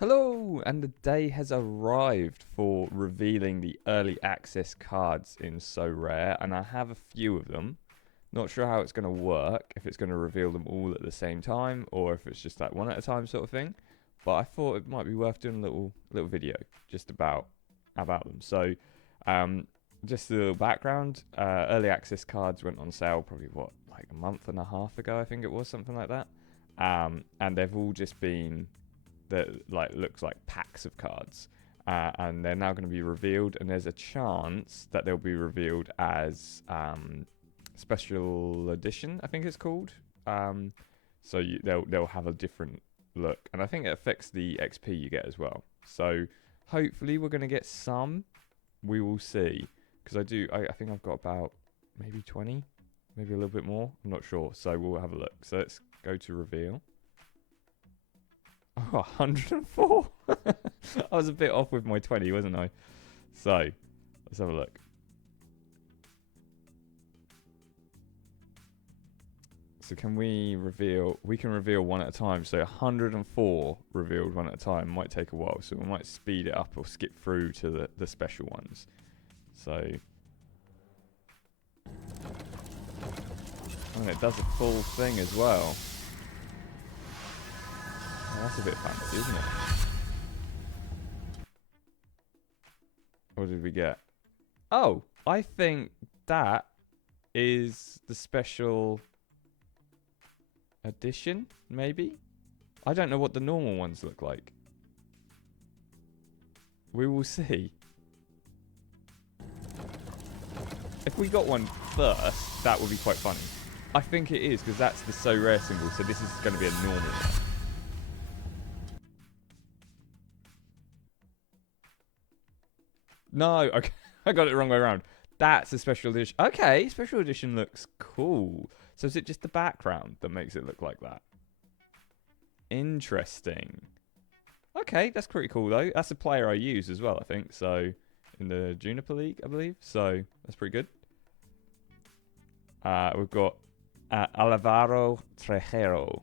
Hello, and the day has arrived for revealing the early access cards in Sorare, and I have a few of them. Not sure how it's going to work, if it's going to reveal them all at the same time, or if it's just like one at a time sort of thing. But I thought it might be worth doing a little video just about them. So, um, just a little background. Early access cards went on sale probably like a month and a half ago, I think it was something like that. And they've all just been that like looks like packs of cards, and they're now going to be revealed. And there's a chance that they'll be revealed as special edition, I think it's called. So they'll have a different look, and I think it affects the XP you get as well. So hopefully we're going to get some. We will see, because I think I've got about maybe 20, maybe a little bit more. I'm not sure. So we'll have a look. So let's go to reveal. Oh, 104. I was a bit off with my 20, wasn't I? So, let's have a look. So can we reveal? We can reveal one at a time. So 104 revealed one at a time. Might take a while. So we might speed it up or skip through to the special ones. So, and it does a full thing as well. Oh, that's a bit fancy, isn't it? What did we get? Oh, I think that is the special edition, maybe? I don't know what the normal ones look like. We will see. If we got one first, that would be quite funny. I think it is, because that's the so rare symbol, so this is going to be a normal one. No, okay, I got it the wrong way around. That's a special edition. Okay, special edition looks cool. So is it just the background that makes it look like that? Interesting. Okay, that's pretty cool though. That's a player I use as well, I think. So in the Juniper League, I believe. So that's pretty good. We've got Alvaro Trejero.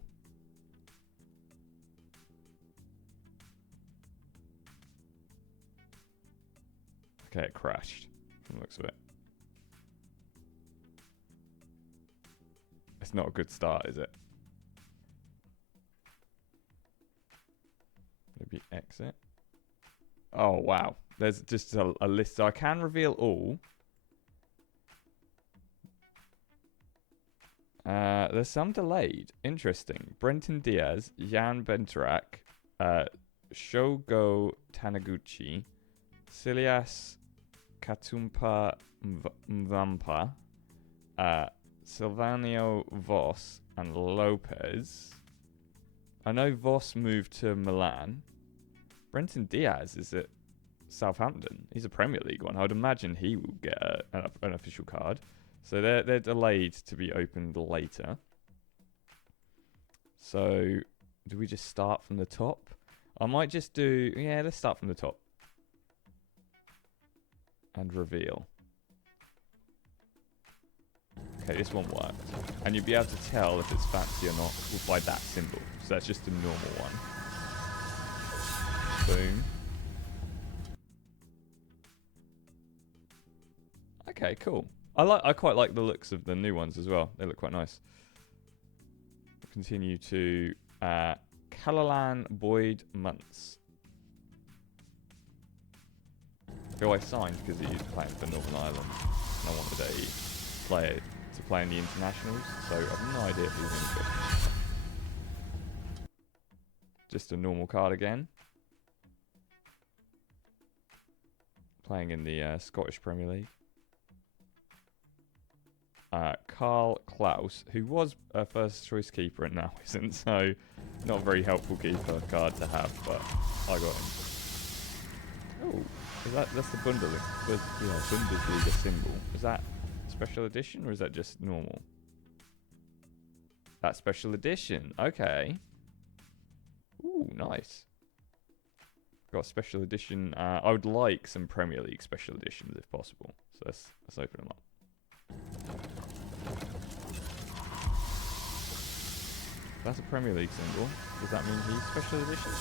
Okay, it crashed. From the looks of it. It's not a good start, is it? Maybe exit. Oh, wow. There's just a list. So I can reveal all. There's some delayed. Interesting. Brenton Diaz, Jan Benterak, Shogo Taniguchi, Silias Katumpa Mvampa, Silvanio Voss, and Lopez. I know Voss moved to Milan. Brenton Diaz is at Southampton. He's a Premier League one. I would imagine he will get an official card. So they're delayed to be opened later. So do we just start from the top? I might just do... Yeah, let's start from the top. And reveal. Okay, this one worked. And you'll be able to tell if it's fancy or not by that symbol. So that's just a normal one. Boom. Okay, cool. I quite like the looks of the new ones as well. They look quite nice. Continue to Callalan Boyd Muntz, who I signed because he's playing for Northern Ireland. And I wanted a player to play in the internationals, so I have no idea if he's any good. Just a normal card again. Playing in the Scottish Premier League. Carl Klaus, who was a first choice keeper and now isn't, so not a very helpful keeper card to have, but I got him. Oh, that's the Bundesliga symbol. Is that special edition or is that just normal? That's special edition. Okay. Ooh, nice. Got special edition. I would like some Premier League special editions if possible. So let's open them up. That's a Premier League symbol. Does that mean he's special edition?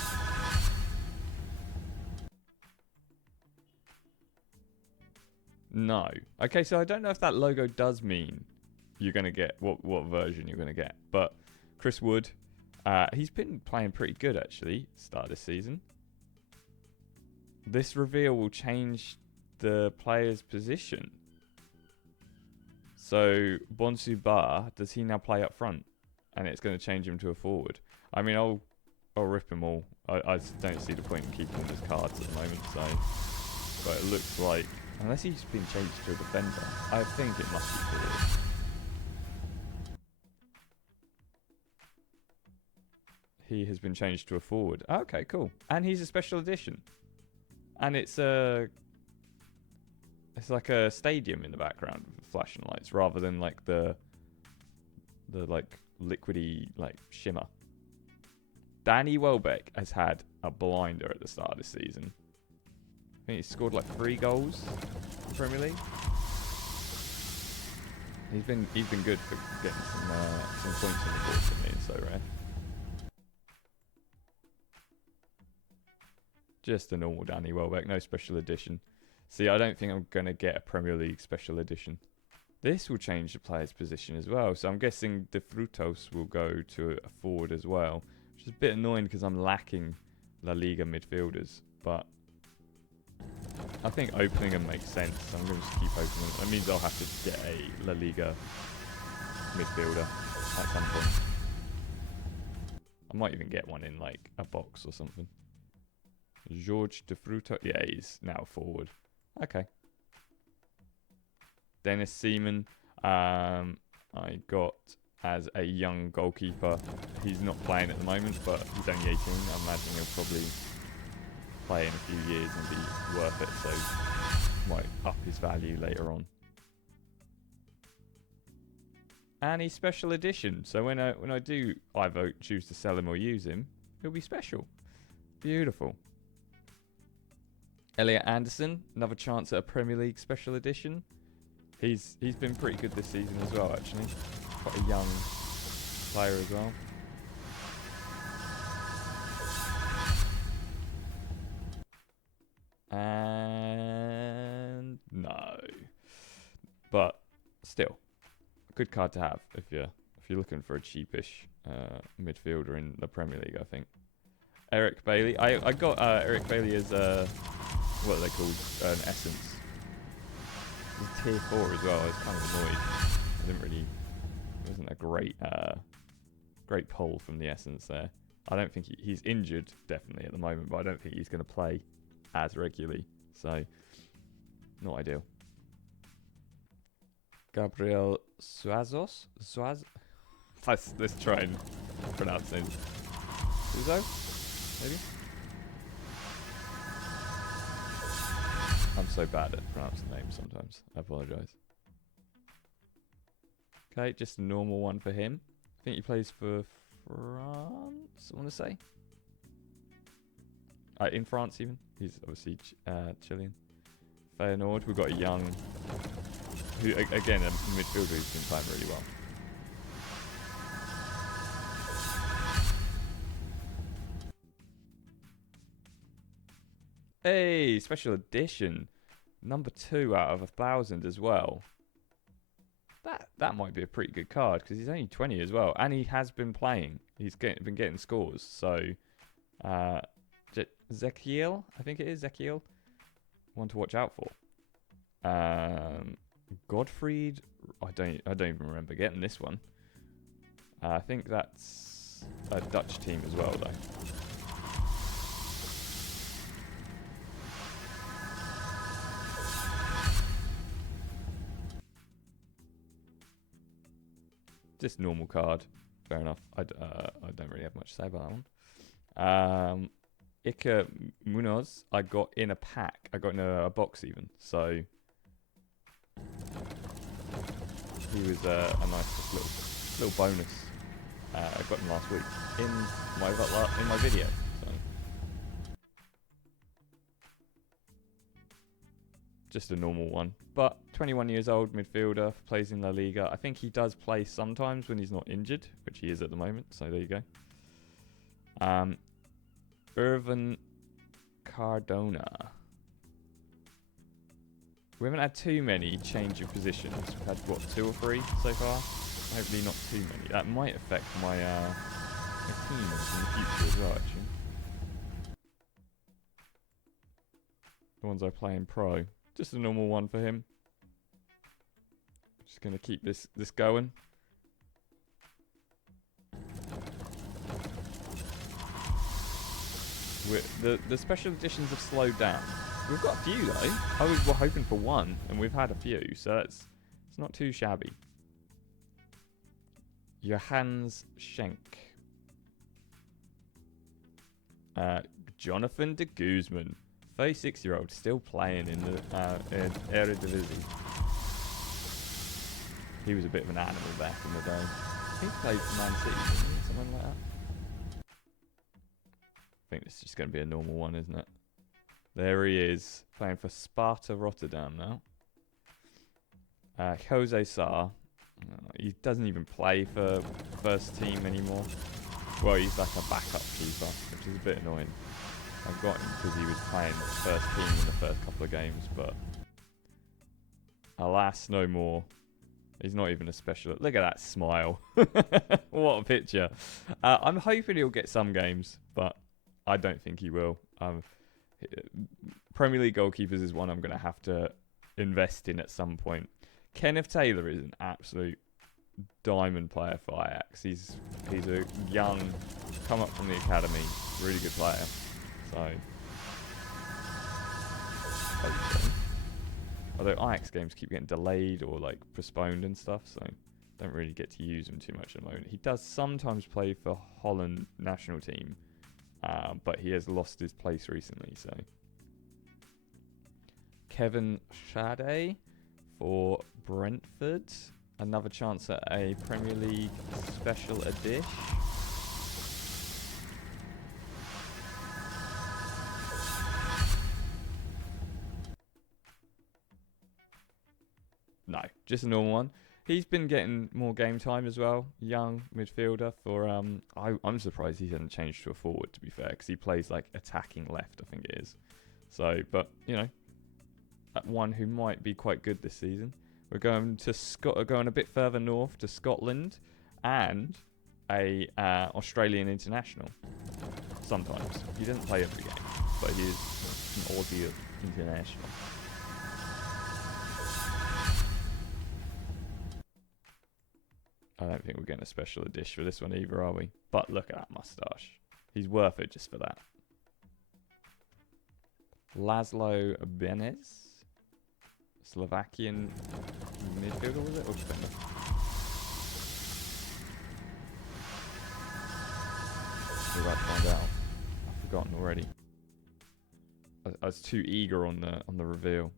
No. Okay, so I don't know if that logo does mean you're going to get what version you're going to get. But Chris Wood, he's been playing pretty good, actually, start of this season. This reveal will change the player's position. So Bonsu Ba, does he now play up front? And it's going to change him to a forward. I mean, I'll rip him all. I don't see the point in keeping him as cards at the moment. So, but it looks like, unless he's been changed to a defender, I think it must be forward. He has been changed to a forward. Okay, cool. And he's a special edition. And it's like a stadium in the background with flashing lights, rather than like the like liquidy like shimmer. Danny Welbeck has had a blinder at the start of the season. I think he's scored like 3 goals in the Premier League. He's been good for getting some points on the board for me in Sorare. Just a normal Danny Welbeck, no special edition. See, I don't think I'm going to get a Premier League special edition. This will change the player's position as well. So I'm guessing De Frutos will go to a forward as well. Which is a bit annoying because I'm lacking La Liga midfielders. But I think opening them makes sense. So I'm going to just keep opening them. That means I'll have to get a La Liga midfielder at some point. I might even get one in like a box or something. George De Fruto. Yeah, he's now forward. Okay. Dennis Seaman, I got as a young goalkeeper. He's not playing at the moment, but he's only 18. I imagine he'll probably play in a few years and be worth it, so might up his value later on. And he's special edition, so when I do either choose to sell him or use him, he'll be special. Beautiful. Elliot Anderson, another chance at a Premier League special edition. He's been pretty good this season as well, actually. Quite a young player as well. And no, but still, a good card to have if you're looking for a cheapish midfielder in the Premier League, I think. Eric Bailey, I got Eric Bailey as what are they called? An Essence. He's tier 4 as well. I was kind of annoyed. It wasn't a great pull from the Essence there. I don't think he's injured definitely at the moment, but I don't think he's going to play as regularly. So, not ideal. Gabriel Suazos? Let's try and pronounce it. Suzo? Maybe? I'm so bad at pronouncing names sometimes. I apologise. Okay, just a normal one for him. I think he plays for France, I want to say. In France even. He's obviously Chilean. Feyenoord, we've got a young, who again, a midfielder who's been playing really well. Hey, special edition. Number 2 out of 1,000 as well. That might be a pretty good card because he's only 20 as well, and he has been playing. He's been getting scores. So, Zekiel, I think it is Zekiel. One to watch out for. Godfried, I don't even remember getting this one. I think that's a Dutch team as well, though. Just normal card. Fair enough. I don't really have much to say about that one. Iker Munoz, I got in a pack. I got in a box even. So he was a nice little bonus. I got him last week in my video. So just a normal one. But 21 years old, midfielder, plays in La Liga. I think he does play sometimes when he's not injured, which he is at the moment. So there you go. Irvin Cardona. We haven't had too many change of positions. We've had, what, 2 or 3 so far? Hopefully not too many. That might affect my, my teams in the future as well, actually. The ones I play in pro. Just a normal one for him. Just going to keep this going. The special editions have slowed down. We've got a few though. We're hoping for 1, and we've had a few, so it's not too shabby. Johannes Schenk. Jonathan de Guzman, 36-year-old, still playing in the Eredivisie. He was a bit of an animal back in the day. He played for Man City, didn't he? Something like that. I think this is just going to be a normal one, isn't it? There he is, playing for Sparta Rotterdam now. Jose Sarr. He doesn't even play for first team anymore. Well, he's like a backup keeper, which is a bit annoying. I got him because he was playing first team in the first couple of games, but alas, no more. He's not even a special. Look at that smile. What a picture. I'm hoping he'll get some games, but I don't think he will. Premier League goalkeepers is one I'm going to have to invest in at some point. Kenneth Taylor is an absolute diamond player for Ajax. He's a young, come up from the academy, really good player. So, although Ajax games keep getting delayed or like postponed and stuff, so don't really get to use him too much at the moment. He does sometimes play for Holland national team, but he has lost his place recently. So, Kevin Schade for Brentford. Another chance at a Premier League special edition. No, just a normal one. He's been getting more game time as well. Young midfielder for I'm surprised he hasn't changed to a forward, to be fair, because he plays like attacking left, I think it is. So, but you know, one who might be quite good this season. We're going to going a bit further north to Scotland, and a Australian international. Sometimes he doesn't play every game, but he is an Aussie international. I don't think we're getting a special edition for this one either, are we? But look at that moustache. He's worth it just for that. Laszlo Benez. Slovakian midfielder, was it? Or defender? We're about to find out. I've forgotten already. I was too eager on the reveal.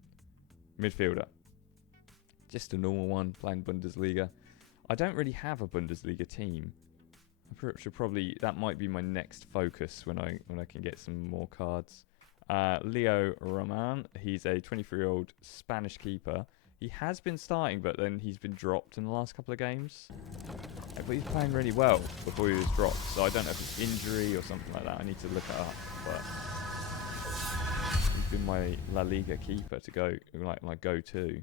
Midfielder. Just a normal one, playing Bundesliga. I don't really have a Bundesliga team. I should probably, that might be my next focus when I can get some more cards. Leo Roman, he's a 23-year-old Spanish keeper. He has been starting, but then he's been dropped in the last couple of games. But he's playing really well before he was dropped, so I don't know if it's injury or something like that. I need to look it up, but he's been my La Liga keeper to go, like my go-to.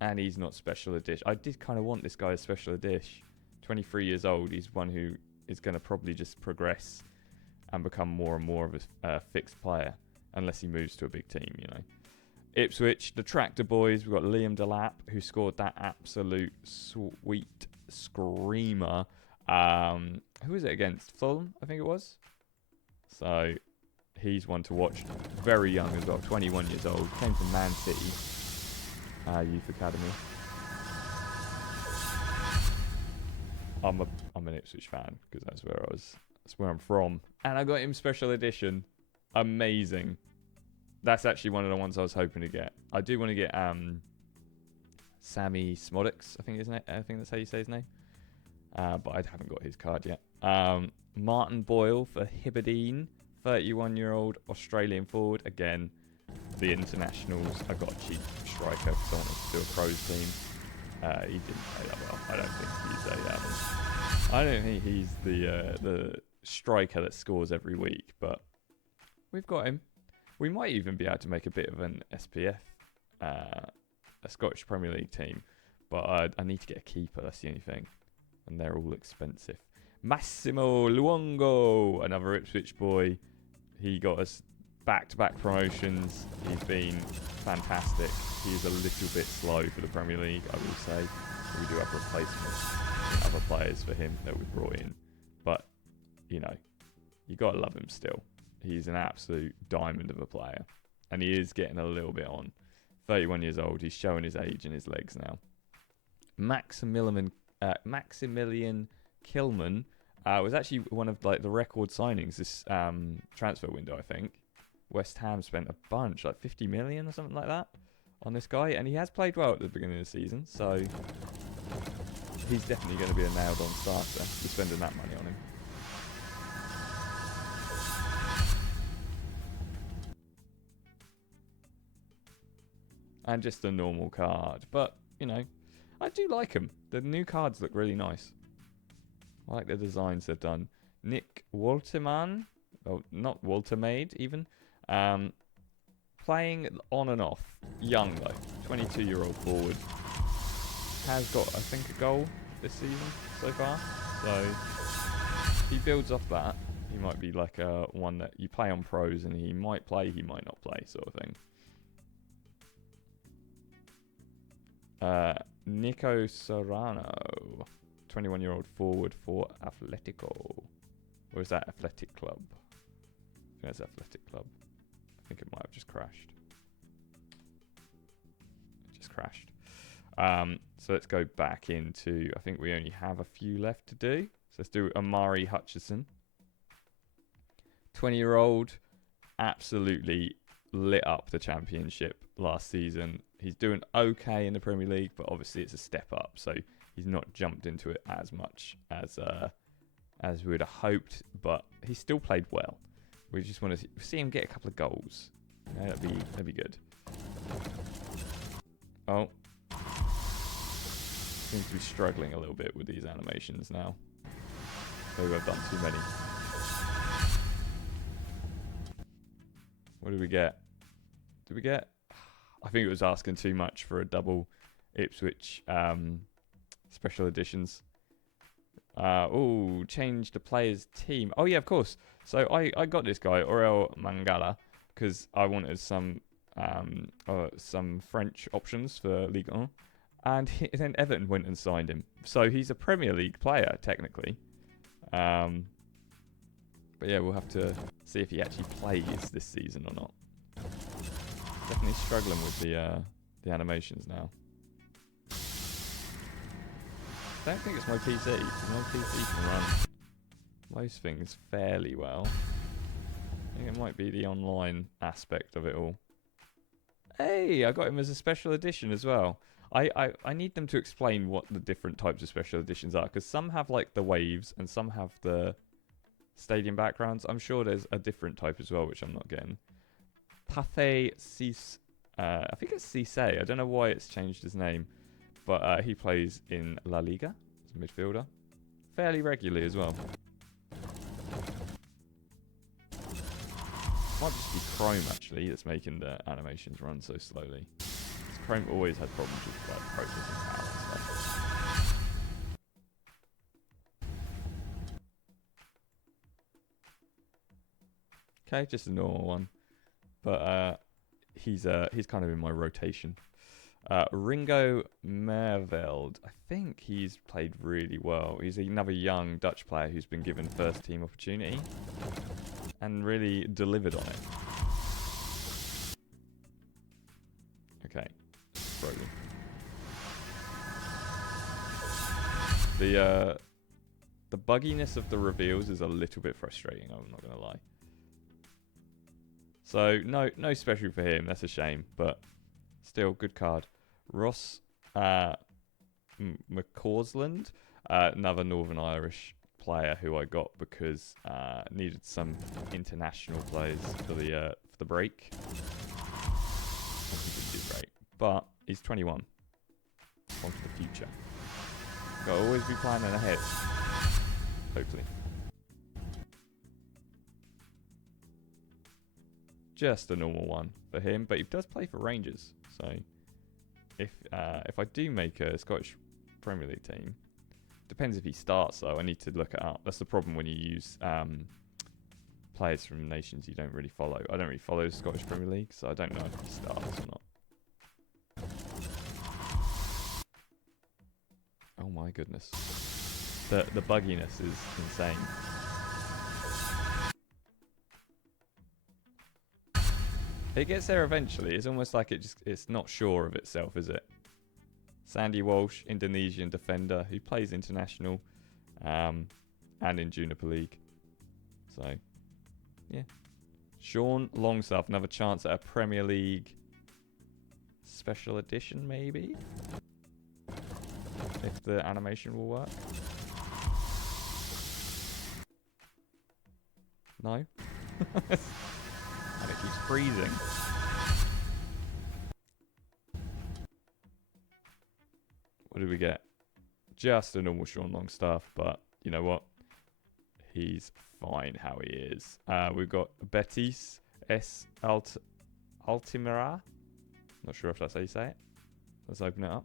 And he's not special edition. I did kind of want this guy as special edition. 23 years old, he's one who is going to probably just progress and become more and more of a fixed player, unless he moves to a big team, you know. Ipswich, the Tractor Boys, we've got Liam Delap, who scored that absolute sweet screamer. Who was it against? Fulham, I think it was. So, he's one to watch. Very young as well, 21 years old. Came from Man City Youth Academy. I'm an Ipswich fan, because that's where I'm from. And I got him special edition. Amazing. That's actually one of the ones I was hoping to get. I do want to get Sammy Smodics, I think that's how you say his name. But I haven't got his card yet. Martin Boyle for Hibberdine, 31-year-old Australian forward. Again, the internationals. I got a cheap striker because I wanted to do a pros team. He didn't play that well. I don't think he's the striker that scores every week, but we've got him. We might even be able to make a bit of an SPF a Scottish Premier League team, but I need to get a keeper. That's the only thing, and they're all expensive. Massimo Luongo, another Ipswich boy. He got us back-to-back promotions. He's been fantastic. He's a little bit slow for the Premier League, I will say. We do have replacements and other players for him that we brought in, but you know, you gotta love him still. He's an absolute diamond of a player, and he is getting a little bit on. 31 years old. He's showing his age in his legs now. Maximilian Kilman was actually one of like the record signings this transfer window. I think West Ham spent a bunch, like 50 million or something like that, on this guy, and he has played well at the beginning of the season. So he's definitely going to be a nailed-on starter. We're spending that money on him. And just a normal card. But, you know, I do like them. The new cards look really nice. I like the designs they've done. Nick Walterman. Oh, not Waltermaid, even. Playing on and off. Young, though. 22-year-old forward. Has got, I think, a goal this season so far. So, if he builds off that, he might be like one that you play on pros and he might play, he might not play, sort of thing. Nico Sorare, 21-year-old forward for Atletico. Or is that Athletic Club? I think it's Athletic Club. I think it might have just crashed. It just crashed. So let's go back into, I think we only have a few left to do. So let's do Amari Hutchison. 20-year-old, absolutely lit up the championship last season. He's doing okay in the Premier League, but obviously it's a step up, so he's not jumped into it as much as we would have hoped, but he still played well. We just want to see him get a couple of goals. Yeah, that'd be good. Oh, seems to be struggling a little bit with these animations now. Maybe I've done too many. What did we get? Did we get? I think it was asking too much for a double Ipswich special editions. Change the player's team. Oh yeah, of course. So I got this guy, Aurel Mangala, because I wanted some French options for Ligue 1. And then Everton went and signed him. So he's a Premier League player, technically. But yeah, we'll have to see if he actually plays this season or not. Definitely struggling with the animations now. I don't think it's my PC. My PC can run most things fairly well. I think it might be the online aspect of it all. Hey, I got him as a special edition as well. I need them to explain what the different types of special editions are, because some have like the waves and some have the stadium backgrounds. I'm sure there's a different type as well, which I'm not getting. Pathé Cisse, I think it's Cisse. I don't know why it's changed his name, but he plays in La Liga as a midfielder, fairly regularly as well. Might just be Chrome actually that's making the animations run so slowly. Chrome always had problems with like processing power and stuff. Okay, just a normal one, but he's kind of in my rotation. Ringo Merveld, I think he's played really well. He's another young Dutch player who's been given first team opportunity and really delivered on it. Okay, Broly. The bugginess of the reveals is a little bit frustrating, I'm not gonna lie. So no special for him, that's a shame, but still good card. Ross McCausland, another Northern Irish player who I got because needed some international plays for the break. And he didn't do great, but he's 21. On to the future. Gotta always be planning ahead. Hopefully. Just a normal one for him, but he does play for Rangers, So if I do make a Scottish Premier League team, depends if he starts though. I need to look it up. That's the problem when you use players from nations you don't really follow. I don't really follow the Scottish Premier League, so I don't know if he starts or not. Oh my goodness. The bugginess is insane. It gets there eventually. It's almost like it's not sure of itself, is it? Sandy Walsh, Indonesian defender who plays international and in Juniper League. So, yeah. Sean Longstaff, another chance at a Premier League special edition, maybe? If the animation will work. No? And it keeps freezing. What did we get? Just a normal Sean Longstaff, but you know what? He's fine how he is. We've got Betis S. Altimira. Not sure if that's how you say it. Let's open it up.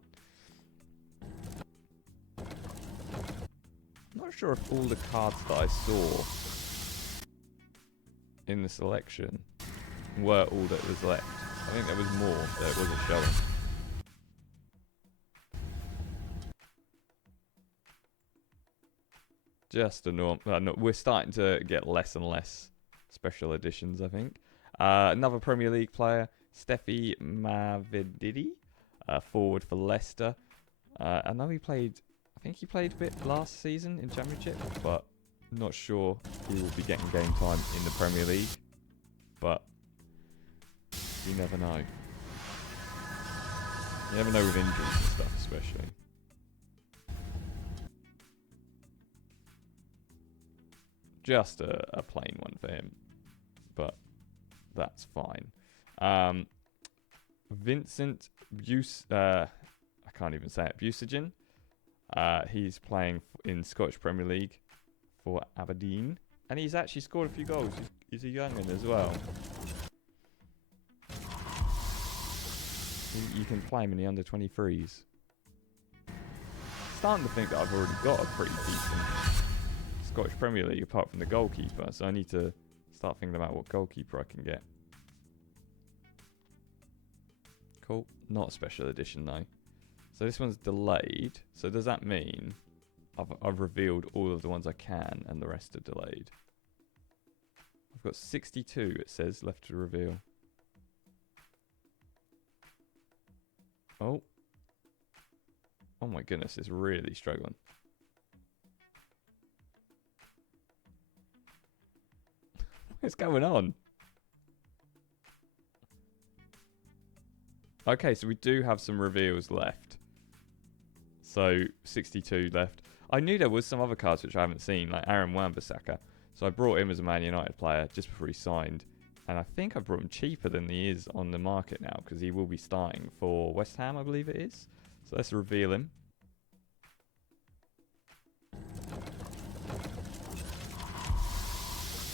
Not sure if all the cards that I saw in the selection were all that was left. I think there was more that it wasn't showing. Just a norm. No, we're starting to get less and less special editions, I think. Another Premier League player, Steffi Mavididi, forward for Leicester. I know he played, I think he played a bit last season in Championship, but not sure he will be getting game time in the Premier League. But you never know. You never know with injuries and stuff, especially. Just a plain one for him, but that's fine. Vincent I can't even say it. Busagen. He's playing in Scottish Premier League for Aberdeen, and he's actually scored a few goals. He's a young'un as well. You can play him in the under 23s. Starting to think that I've already got a pretty decent Scottish Premier League apart from the goalkeeper, so I need to start thinking about what goalkeeper I can get. Cool. Not a special edition though. So this one's delayed. So does that mean I've revealed all of the ones I can and the rest are delayed? I've got 62, it says, left to reveal. Oh. Oh my goodness, it's really struggling. What's going on? Okay, so we do have some reveals left. So 62 left. I knew there was some other cards which I haven't seen, like Aaron Wan-Bissaka. So I brought him as a Man United player just before he signed. And I think I brought him cheaper than he is on the market now, because he will be starting for West Ham, I believe it is. So let's reveal him.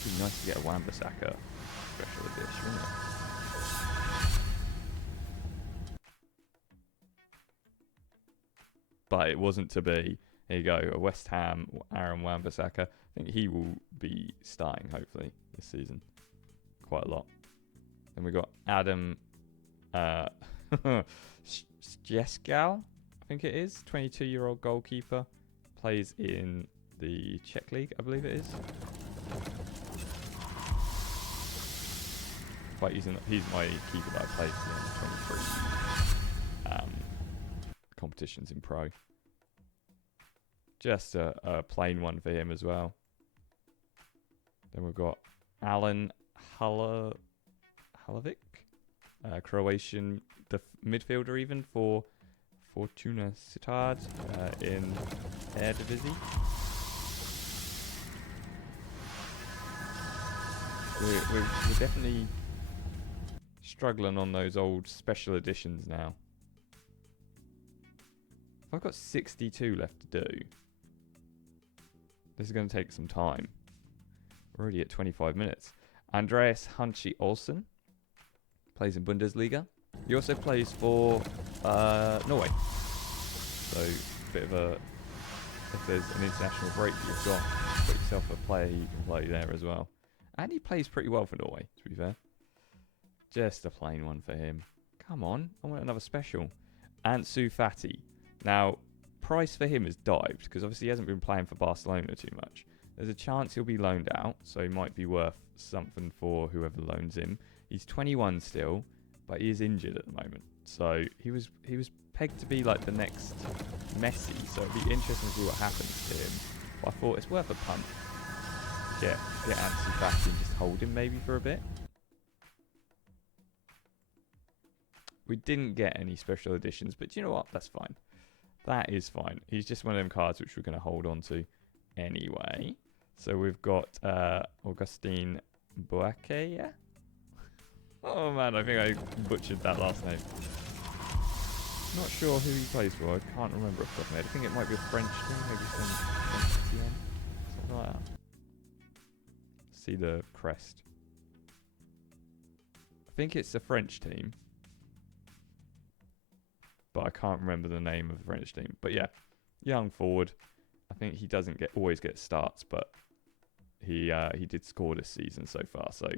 It'd be nice to get a Wan-Bissaka special edition, wouldn't it? But it wasn't to be. Here you go, a West Ham Aaron Wan-Bissaka. I think he will be starting, hopefully, this season. Quite a lot. Then we got Adam Stjeskal, I think it is. 22-year-old goalkeeper. Plays in the Czech League, I believe it is. Quite using, he's my keeper that I played for the 23 competitions in Pro. Just a plain one for him as well. Then we've got Alan Halovic, Croatian midfielder even for Fortuna Sittard in Eredivisie. We're definitely struggling on those old special editions now. I've got 62 left to do. This is going to take some time. We're already at 25 minutes. Andreas Hunchy Olsen plays in Bundesliga. He also plays for Norway. So, bit of a... If there's an international break you've got yourself a player you can play there as well. And he plays pretty well for Norway, to be fair. Just a plain one for him. Come on, I want another special. Ansu Fati. Now, price for him has dived, because obviously he hasn't been playing for Barcelona too much. There's a chance he'll be loaned out, so he might be worth something for whoever loans him. He's 21 still, but he is injured at the moment. So he was pegged to be like the next Messi, so it'd be interesting to see what happens to him. But I thought it's worth a punt. Get Ansu Fati and just hold him maybe for a bit. We didn't get any special editions, but you know what? That's fine. That is fine. He's just one of them cards which we're going to hold on to anyway. So we've got Augustine Boakea. Oh man, I think I butchered that last name. Not sure who he plays for. I can't remember off the top of my head. I think it might be a French team, maybe something like that. See the crest. I think it's a French team, but I can't remember the name of the French team. But yeah, young forward. I think he doesn't always get starts, but he did score this season so far, so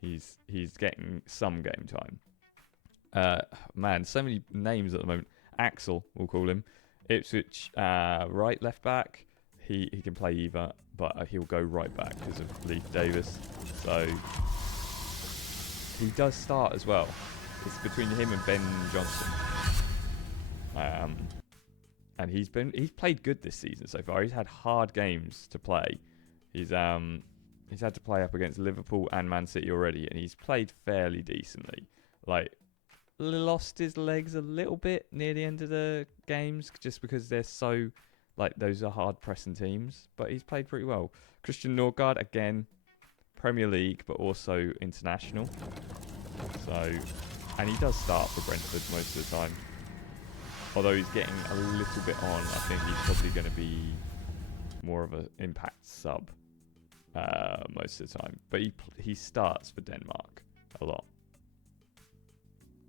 he's getting some game time. Man, so many names at the moment. Axel, we'll call him. Ipswich right left back. He can play either, but he'll go right back because of Leif Davis. So he does start as well. It's between him and Ben Johnson. And he's played good this season so far. He's had hard games to play. He's had to play up against Liverpool and Man City already, and he's played fairly decently. Like, lost his legs a little bit near the end of the games just because they're so, like, those are hard pressing teams, but he's played pretty well. Christian Norgard, again, Premier League, but also international. So, and he does start for Brentford most of the time. Although he's getting a little bit on, I think he's probably going to be more of an impact sub most of the time. But he starts for Denmark a lot.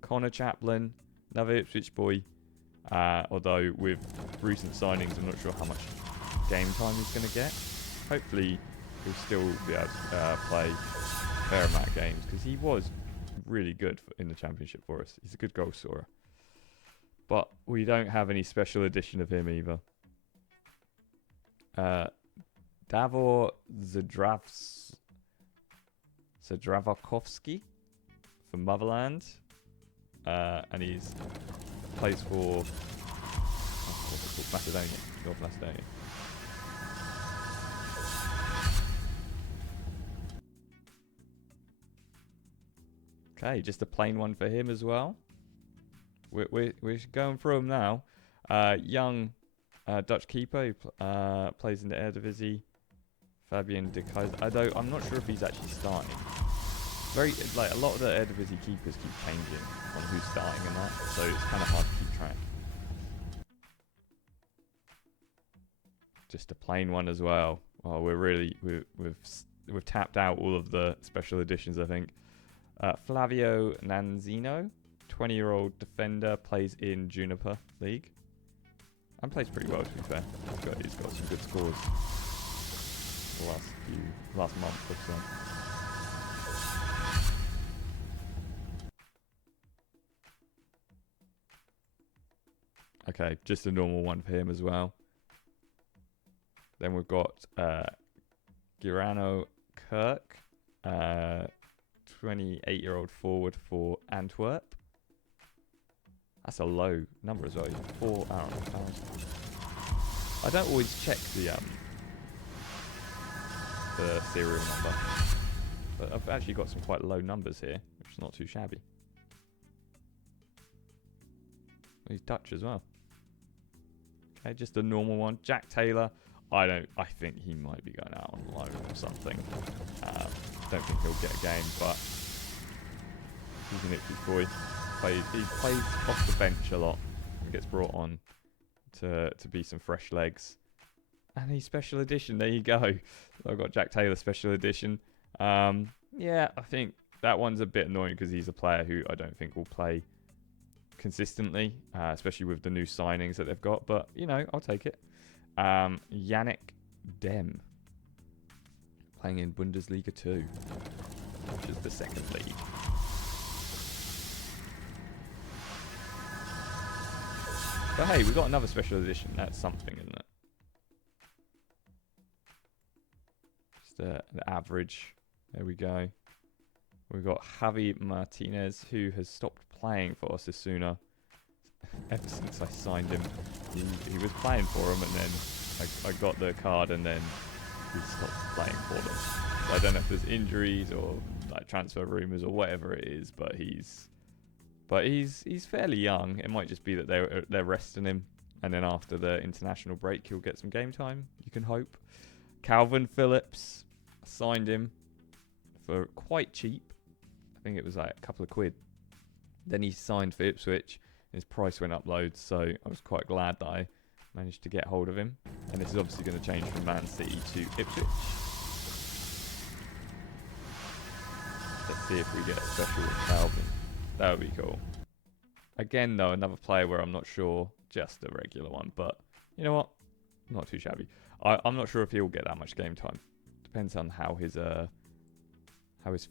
Connor Chaplin, another Ipswich boy. Although with recent signings, I'm not sure how much game time he's going to get. Hopefully, he'll still be able to play a fair amount of games, because he was really good in the Championship for us. He's a good goal scorer. But we don't have any special edition of him either. Davor Zadravakovsky from Motherland. And he's plays for Macedonia, North Macedonia. Okay, just a plain one for him as well. We're going through him now. Young Dutch keeper who plays in the Eredivisie, Fabian de Kaiser. Although I'm not sure if he's actually starting. A lot of the Eredivisie keepers keep changing on who's starting and that, so it's kind of hard to keep track. Just a plain one as well. Oh, we've tapped out all of the special editions, I think. Flavio Nanzino, 20-year-old defender, plays in Juniper League and plays pretty well, to be fair. He's got some good scores the last month or so. Okay, just a normal one for him as well. Then we've got Girano Kirk, 28-year-old forward for Antwerp. That's a low number as well. 4,000. I don't always check the serial number, but I've actually got some quite low numbers here, which is not too shabby. He's Dutch as well. Okay, just a normal one. Jack Taylor. I think he might be going out on loan or something. Don't think he'll get a game, but he's an Ipswich boy. He plays off the bench a lot and gets brought on to be some fresh legs. And he's special edition. There you go. So I've got Jack Taylor special edition. Yeah, I think that one's a bit annoying because he's a player who I don't think will play consistently, especially with the new signings that they've got. But, you know, I'll take it. Yannick Dem, playing in Bundesliga 2, which is the second league. But hey, we got another special edition. That's something, isn't it? Just an average. There we go. We've got Javi Martinez, who has stopped playing for Osasuna ever since I signed him. He was playing for him, and then I got the card, and then he stopped playing for them. So I don't know if there's injuries or like transfer rumours or whatever it is, but he's fairly young. It might just be that they're resting him, and then after the international break, he'll get some game time. You can hope. Calvin Phillips, signed him for quite cheap. I think it was like a couple of quid. Then he signed for Ipswich. His price went up loads, so I was quite glad that I managed to get hold of him. And this is obviously going to change from Man City to Ipswich. Let's see if we get a special with Calvin. That would be cool. Again, though, another player where I'm not sure, just a regular one. But you know what? Not too shabby. I'm not sure if he'll get that much game time. Depends on how his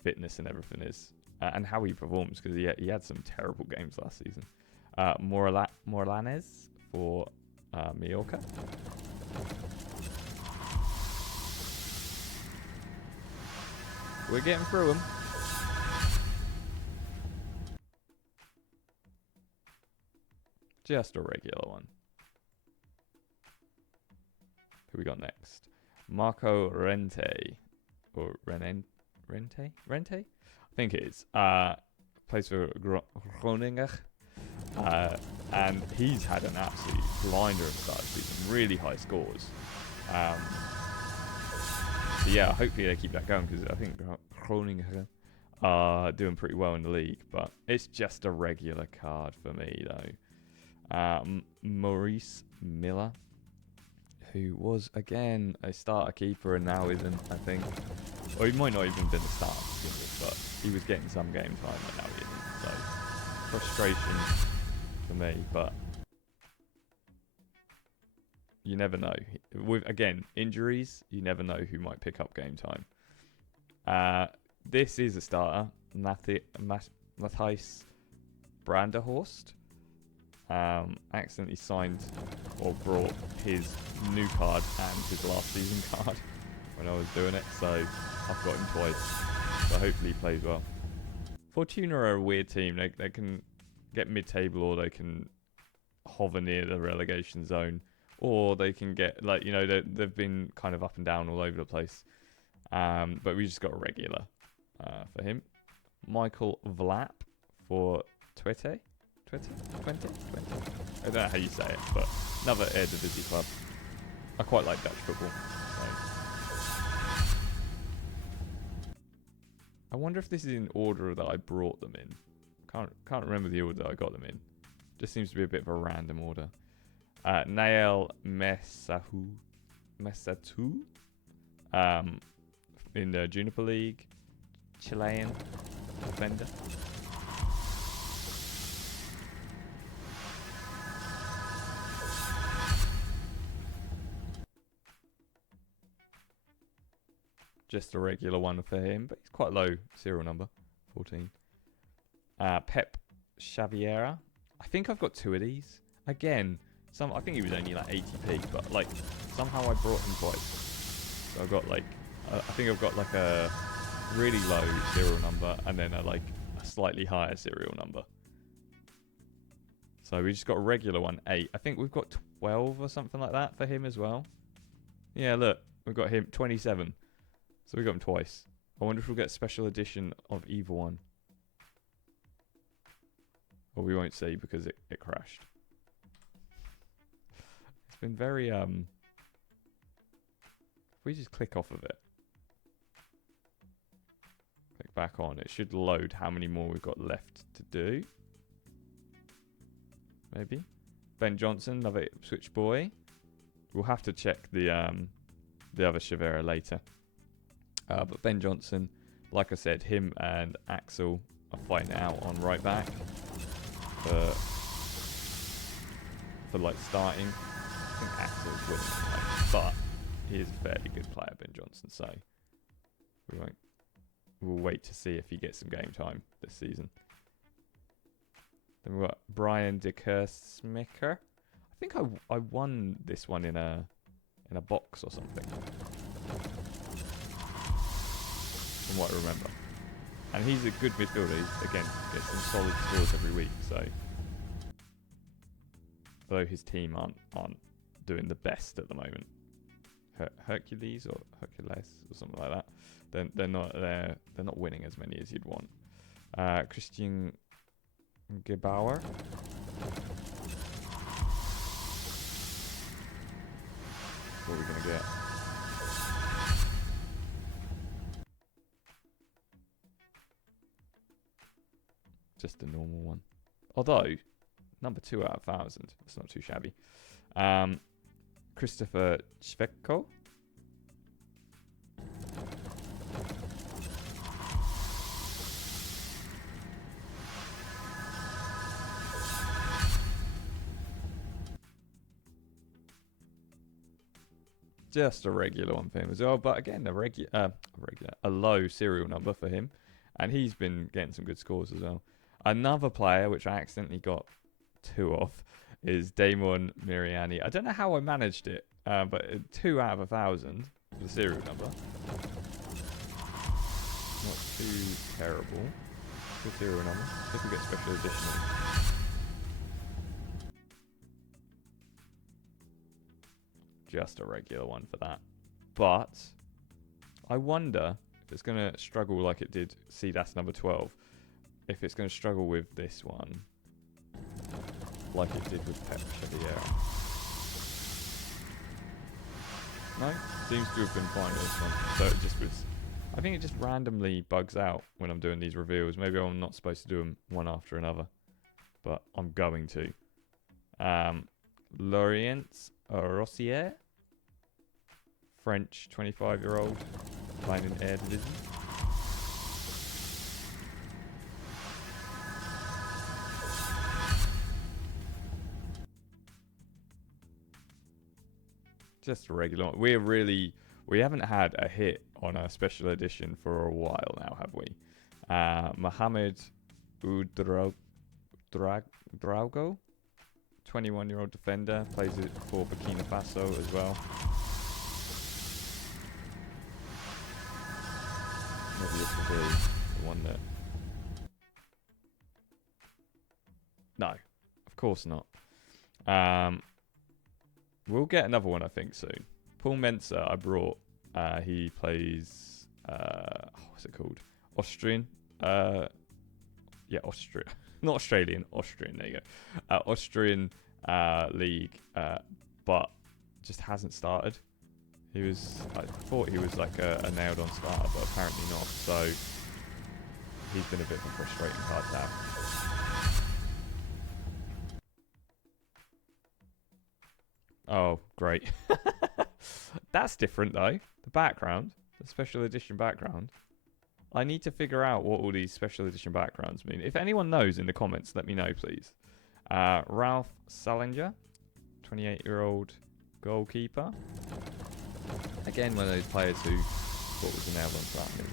fitness and everything is. And how he performs, because he had some terrible games last season. Morlanes for Mallorca. We're getting through them. Just a regular one. Who we got next? Marco Rente. Or Rente? I think it is. Plays for Groningen. And he's had an absolute blinder at the start of the season. Really high scores. So yeah, hopefully they keep that going, because I think Groningen are doing pretty well in the league. But it's just a regular card for me, though. Maurice Miller, who was, again, a starter keeper and now isn't, I think. Or he might not even been a starter to begin with, but he was getting some game time, and now he isn't. So, frustration for me, but you never know. With, again, injuries, you never know who might pick up game time. This is a starter, Matthijs Branderhorst. Accidentally signed or brought his new card and his last season card when I was doing it, so I've got him twice. So hopefully he plays well. Fortuna are a weird team. They can get mid-table, or they can hover near the relegation zone, or they can get, like, you know, they've been kind of up and down all over the place. But we just got a regular for him. Michael Vlap for Twente. 20? I don't know how you say it, but another Eredivisie club. I quite like Dutch football. So. I wonder if this is in order that I brought them in. Can't remember the order that I got them in. Just seems to be a bit of a random order. Nael Mesatu in the Juniper League. Chilean defender. Just a regular one for him, but he's quite low serial number, 14. Pep Xaviera. I think I've got two of these. Again, I think he was only like 80p, but like somehow I brought him twice. So I've got like, I think I've got like a really low serial number and then a slightly higher serial number. So we just got a regular one, 8. I think we've got 12 or something like that for him as well. Yeah, look, we've got him 27. So we got him twice. I wonder if we'll get a special edition of either one. Or we won't see because it crashed. It's been very, if we just click off of it. Click back on. It should load how many more we've got left to do. Maybe. Ben Johnson, another Ipswich boy. We'll have to check the other Xaviera later. But Ben Johnson, like I said, him and Axel are fighting out on right back for for like starting. I think Axel's winning at the moment, but he is a fairly good player, Ben Johnson. So we'll wait to see if he gets some game time this season. Then we've got Brian de Kersmaker. I think I won this one in a box or something, from what I remember. And he's a good midfielder. He's, again, gets some solid scores every week. So, although his team aren't doing the best at the moment, Hercules or something like that, then they're not winning as many as you'd want. Christian Gebauer. What are we gonna get? Just a normal one. Although, number 2 out of 1,000. That's not too shabby. Christopher Chveko. Just a regular one for him as well. But again, a low serial number for him. And he's been getting some good scores as well. Another player, which I accidentally got 2 of, is Damon Miriani. I don't know how I managed it, but 2 out of 1,000 for the serial number. Not too terrible. Good serial number. See if we get special edition. Just a regular one for that. But I wonder if it's going to struggle like it did. See, that's number 12. If it's going to struggle with this one, like it did with Pep Cheviera. No, seems to have been fine with this one. So it just was. I think it just randomly bugs out when I'm doing these reveals. Maybe I'm not supposed to do them one after another, but I'm going to. Laurent Rossier, French 25-year-old, playing in Air Division. Just a regular one. We haven't had a hit on a special edition for a while now, have we? Mohamed Ouedraogo, 21-year-old defender, plays it for Burkina Faso as well. Maybe this will be the one that... No, of course not. We'll get another one, I think, soon. Paul Mensah, I brought. He plays... what's it called? Austrian. Yeah, Austria. Not Australian, Austrian. There you go. Austrian league, but just hasn't started. I thought he was like a nailed-on starter, but apparently not. So he's been a bit of a frustrating card to have. Oh, great. That's different though. The background, the special edition background. I need to figure out what all these special edition backgrounds mean. If anyone knows in the comments, let me know, please. Ralph Salinger, 28-year-old goalkeeper. Again, one of those players who thought was a nail on starting.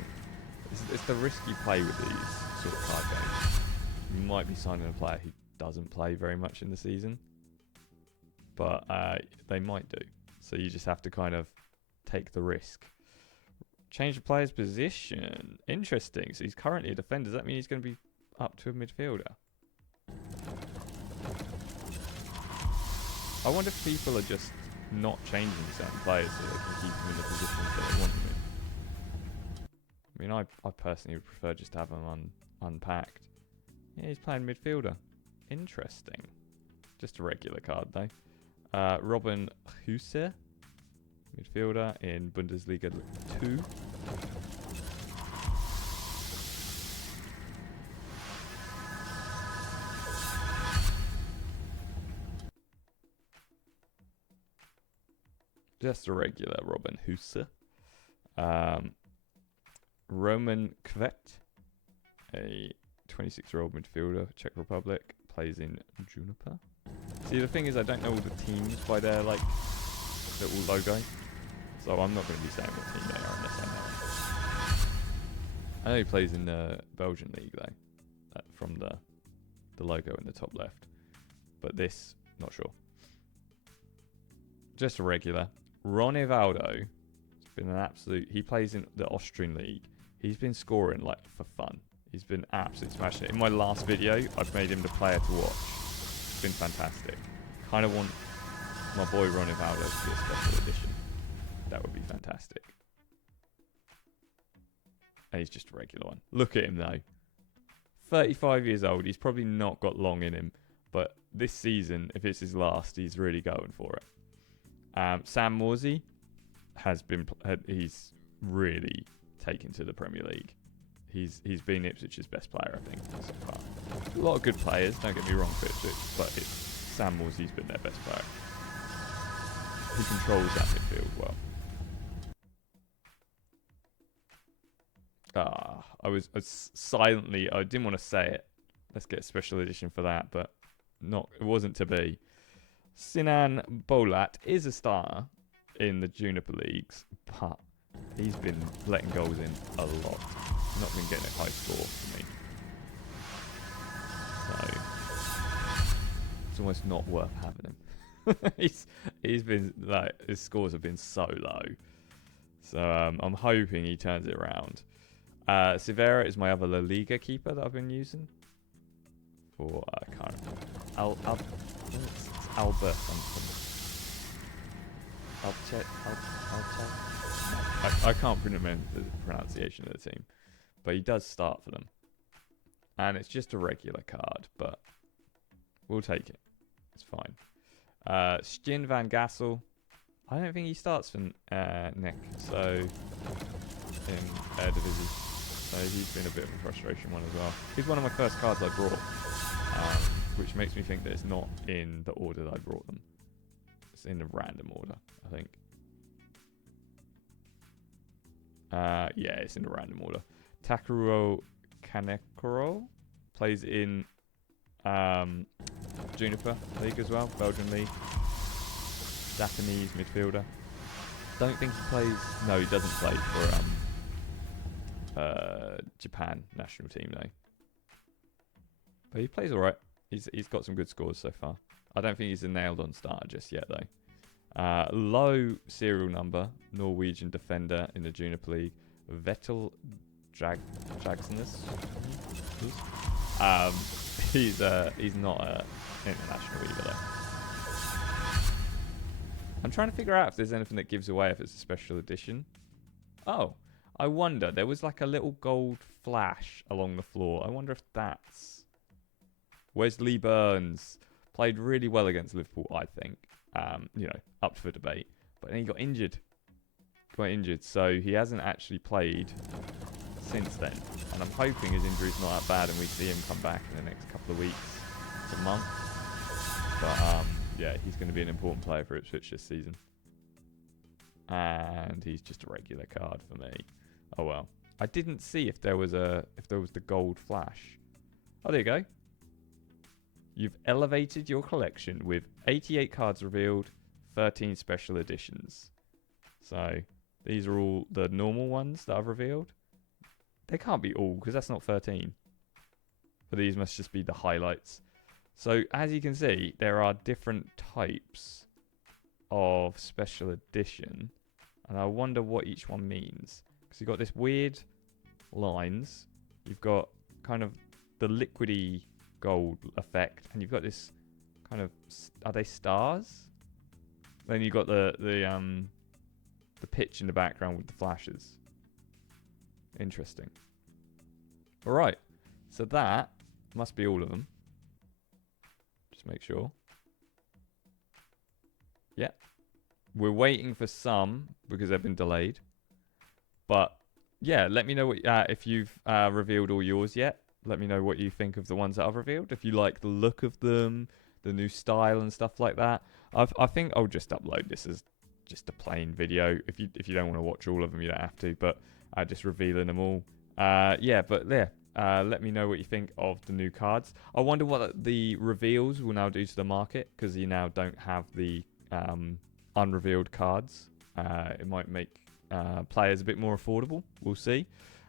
It's the risk you play with these sort of card games. You might be signing a player who doesn't play very much in the season, but they might do. So you just have to kind of take the risk. Change the player's position. Interesting. So he's currently a defender. Does that mean he's going to be up to a midfielder? I wonder if people are just not changing certain players so they can keep them in the positions that they want them in. I mean, I personally would prefer just to have them unpacked. Yeah, he's playing midfielder. Interesting. Just a regular card, though. Robin Huse, midfielder in Bundesliga 2. Just a regular Robin Huse. Roman Kvet, a 26-year-old midfielder, Czech Republic, plays in Juniper. See, the thing is, I don't know all the teams by their like little logo, so I'm not going to be saying what team they are unless I know it. I know he plays in the Belgian league though, from the logo in the top left, but this, not sure. Just a regular. Ron Evaldo has been an absolute. He plays in the Austrian league. He's been scoring like for fun. He's been absolutely smashing it. In my last video, I've made him the player to watch. It's been fantastic. Kind of want my boy Ron Evaldo to be a special edition. That would be fantastic. And he's just a regular one. Look at him though. 35 years old. He's probably not got long in him, but this season, if it's his last, he's really going for it. Sam Morsey has been. He's really taken to the Premier League. He's been Ipswich's best player, I think, so far. A lot of good players, don't get me wrong, for Ipswich, but Sam Morsey's been their best player. He controls that midfield well. I was silently. I didn't want to say it. Let's get a special edition for that, but it wasn't to be. Sinan Bolat is a starter in the Juniper Leagues, but he's been letting goals in a lot. Not been getting a high score for me. So it's almost not worth having him. he's been like, his scores have been so low. So I'm hoping he turns it around. Severa is my other La Liga keeper that I've been using for kind of Albert something. I can't remember the pronunciation of the team, but he does start for them, and it's just a regular card, but we'll take it. It's fine. Stijn van Gassel, I don't think he starts for Nick, so in Eredivisie. So he's been a bit of a frustration one as well. He's one of my first cards I brought, which makes me think that it's not in the order that I brought them. It's in a random order, I think. Yeah, it's in a random order. Takuro Kanekuro plays in Juniper League as well, Belgian League. Japanese midfielder. Don't think he plays. No, he doesn't play for Japan national team though. But he plays alright. He's got some good scores so far. I don't think he's a nailed on starter just yet though. Low serial number, Norwegian defender in the Juniper League, Vettel Jagsonus. He's not international either though. I'm trying to figure out if there's anything that gives away if it's a special edition. Oh, I wonder. There was like a little gold flash along the floor. I wonder if that's... Wesley Burns played really well against Liverpool, I think. Up for debate. But then he got injured. So he hasn't actually played since then. And I'm hoping his injury's not that bad and we see him come back in the next couple of weeks to month. But yeah, he's going to be an important player for Ipswich this season. And he's just a regular card for me. Oh well. I didn't see if there was the gold flash. Oh, there you go. You've elevated your collection with 88 cards revealed, 13 special editions. So these are all the normal ones that I've revealed. They can't be all because that's not 13. But these must just be the highlights. So as you can see, there are different types of special edition. And I wonder what each one means. Because you've got this weird lines. You've got kind of the liquidy gold effect. And you've got this kind of... Are they stars? Then you've got the pitch in the background with the flashes. Interesting. Alright. So that must be all of them. Just make sure. Yeah. We're waiting for some because they've been delayed. But yeah, let me know what if you've revealed all yours yet. Let me know what you think of the ones that I've revealed. If you like the look of them, the new style and stuff like that. I think I'll just upload this as just a plain video. If you don't want to watch all of them, you don't have to. But just revealing them all. Yeah, but yeah. Let me know what you think of the new cards. I wonder what the reveals will now do to the market, because you now don't have the unrevealed cards. It might make players a bit more affordable. We'll see.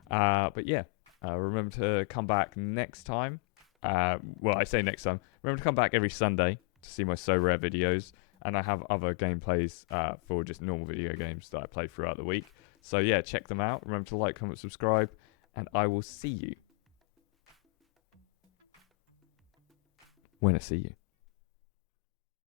But yeah, remember to come back next time. Well, I say next time. Remember to come back every Sunday to see my Sorare videos. And I have other gameplays for just normal video games that I play throughout the week. So yeah, check them out. Remember to like, comment, subscribe. And I will see you when I see you.